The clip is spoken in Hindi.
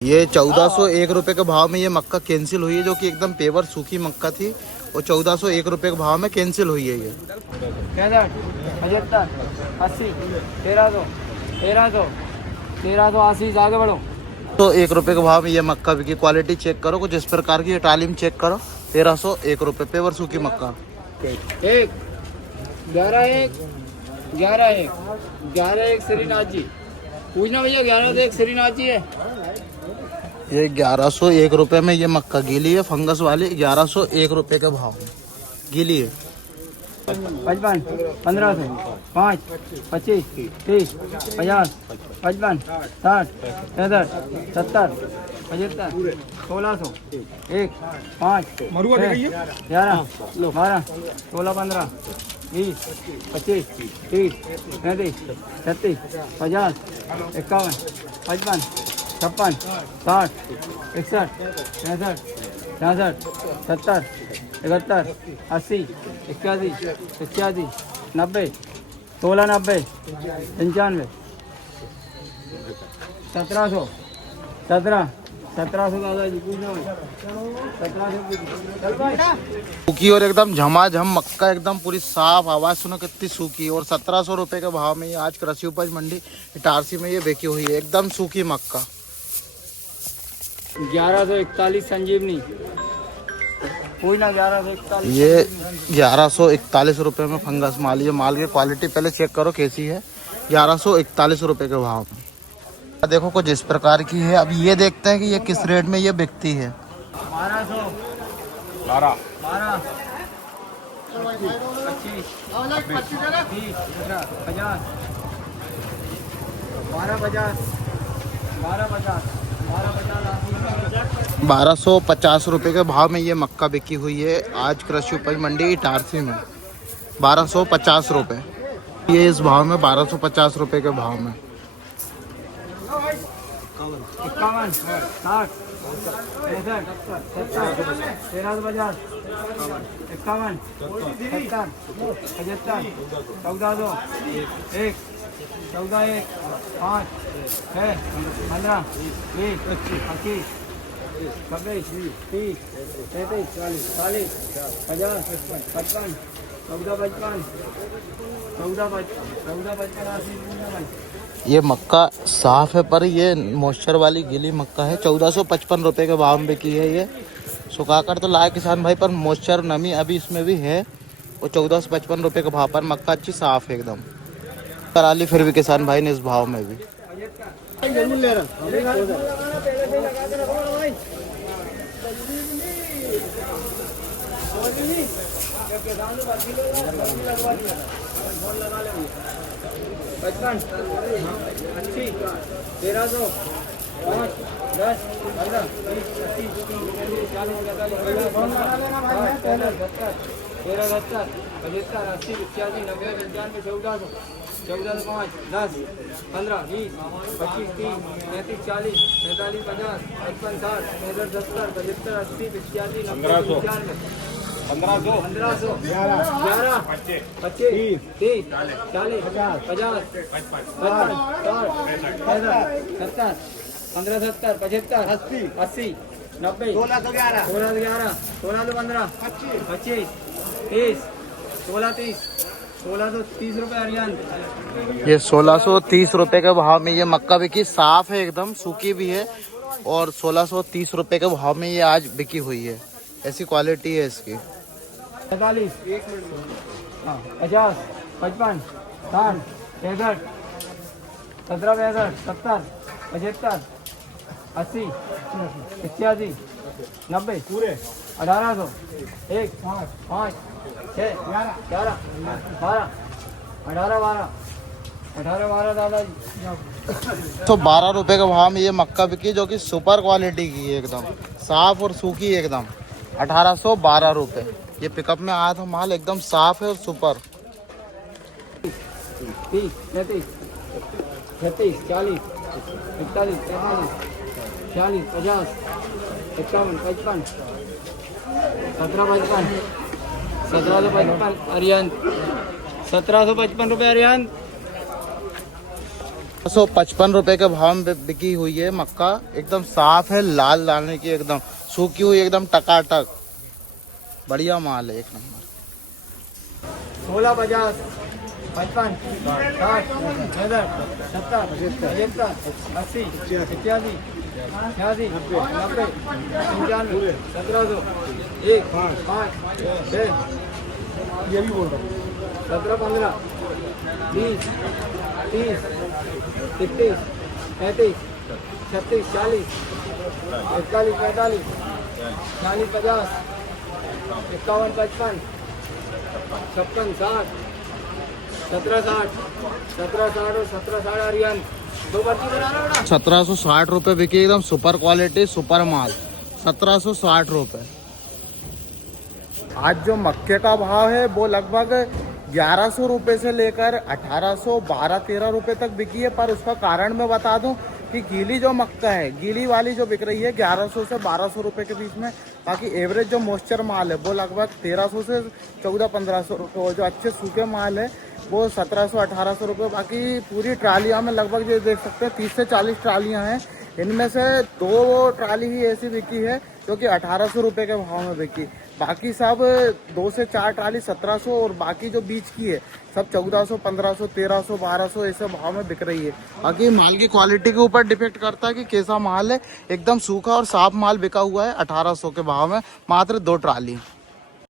ये 1401 रुपये के भाव में ये मक्का कैंसिल हुई है, जो कि एकदम पेवर सूखी मक्का थी और 1401 रुपये के भाव में कैंसिल हुई है ये। 75, 80, 1380 आगे बढ़ो। तो 1 रुपये के भाव में ये मक्का बिकी। क्वालिटी चेक करो कुछ इस प्रकार की, तालीम चेक करो। 1301 रुपये पेवर सूखी मक्का। 1, 11, 1, 11 श्रीनाथ जी पूछना भैया। 11 श्रीनाथ जी है। ये 1101 रुपये में ये मक्का गीली है, फंगस वाली। 1101 रुपये के भाव में गीली है। 55, 1500, 5, 25, 30, 50, 55, 60, 65, 70, 75, 1600, 1, 5, 11, 12, 16, 15, 20, 25, 30, 35, 36, 50, 51, 55, 56, 60, 61, 65, 66, 70, 71, 80, 81, 85, 90, 1690, 95, 1700, 1700 दादाजी पूछना भाई। 1700 सूखी और एकदम झमाझम मक्का, एकदम पूरी साफ। आवाज़ सुनो कितनी सूखी। और 1700 रुपये के भाव में ये आज कृषि उपज मंडी इटारसी में ये बेची हुई है, एकदम सूखी मक्का। 1141 संजीवनी पूछना। 1141 ये 1141 रुपये में फंगस माल। ये माल की क्वालिटी पहले चेक करो कैसी है। 1141 रुपये के भाव में देखो कुछ इस प्रकार की है। अब ये देखते हैं कि ये किस रेट में ये बिकती है। 1200, 12, 25, 30, 50, 1250, 1250, 1250 रुपये के भाव में ये मक्का बिकी हुई है आज कृषि उपज मंडी इटारसी में। 1250 रुपये ये इस भाव में। 1250 रुपये के भाव में 51, 60, 65, 70, 1350, 51, 70, 75, 1400, 1, 14, 1, 5, 6, 15, 20, 25, 26, 30, 33, 40, 50, 55, 14, 55, 80 ये मक्का साफ है पर ये मॉइस्चर वाली गीली मक्का है। 1455 रुपये के भाव में बिकी है ये। सुखाकर तो लाए किसान भाई, पर मॉइस्चर नमी अभी इसमें भी है। और 1455 रुपये के भाव पर मक्का अच्छी साफ है एकदम। करा ली फिर भी किसान भाई ने इस भाव में भी। पचपन, 80, 1300, 5, 10, 15, 20, 25, 30, 40, 45, 50, 13, 70, 75, 80, 85, 90, 95, 1400, 1405, 10, 15, 20, 25, 30, 35, 40, 45, 50, 55, 60, 65, 70, 75, 80, 85, 90, 95, 1500, 11, 25, 30, 40, 50, 55, 60, 70, 1570, 75, 80, 90, 1611, 1615, 25, 30, 1630, 1630 रुपये हरियाणा। ये 1630 रुपये के भाव में ये मक्का बिकी। साफ है एकदम, सूखी भी है। और 1630 रुपये के भाव में ये आज बिकी हुई है। ऐसी क्वालिटी है इसकी। 45, 50, 55, 60, 65, 17, 65, 70, 75, 80, 81, 90 पूरे 1800, 1, 5, 6, 11, 12, 18, 12 दादाजी। तो 12 रुपये के भाव में ये मक्का बिकी, जो कि सुपर क्वालिटी की है एकदम साफ और सूखी एकदम। 1812 रुपये। ये पिकअप में आया था माल, एकदम साफ है और सुपर। 30, 33, 36, 40, 41, 43, 40, 50, 51, 55, 1755, 1755 हरियाणा। 1755 रुपये हरियाणा। 155 के भाव में बिकी हुई है मक्का। एकदम साफ है, लाल दाने की, एकदम सूखी हुई, एकदम टकाटक, बढ़िया माल है, एक नंबर। 16, 50, 55, 60, 70, 75, 80, 85, 86, 90, 95, 1700, 1, 5, 6, ये भी बोल रहा हूँ, 17, 15, 20, 30, 31, 35, 36, 40, 41, 45, 40, 50, 51, 55, 56, 60, 17, 60, 17, 60 और 17, 60 अरियन 2 पर्ची बना रहा बेटा। 1760 रुपये बिकी, एकदम सुपर क्वालिटी, सुपर माल, 1760 रुपये। आज जो मक्के का भाव है वो लगभग 1100 रुपये से लेकर 1800, 12, 13 रुपये तक बिकी है। पर उसका कारण मैं बता दूं कि गीली जो मक्का है, गीली वाली जो बिक रही है 1100 से 1200 रुपये के बीच में। बाकी एवरेज जो मॉइस्चर माल है वो लगभग 1300 से 1400-1500 रुपये। और जो अच्छे सूखे माल है वो 1700-1800 रुपये। बाकी पूरी ट्रालियाँ में लगभग ये देख सकते हैं 30 से 40 ट्रालियाँ हैं। इनमें से 2 ट्राली ही ऐसी बिकी है जो कि 1800 रुपये के भाव में बिकी। बाकी सब 2 से 4 ट्राली 1700 और बाकी जो बीच की है सब 1400, 1500, 1300, 1200 ऐसे भाव में बिक रही है। बाकी माल की क्वालिटी के ऊपर डिपेंड करता है कि कैसा माल है। एकदम सूखा और साफ माल बिका हुआ है 1800 के भाव में, मात्र 2 ट्राली।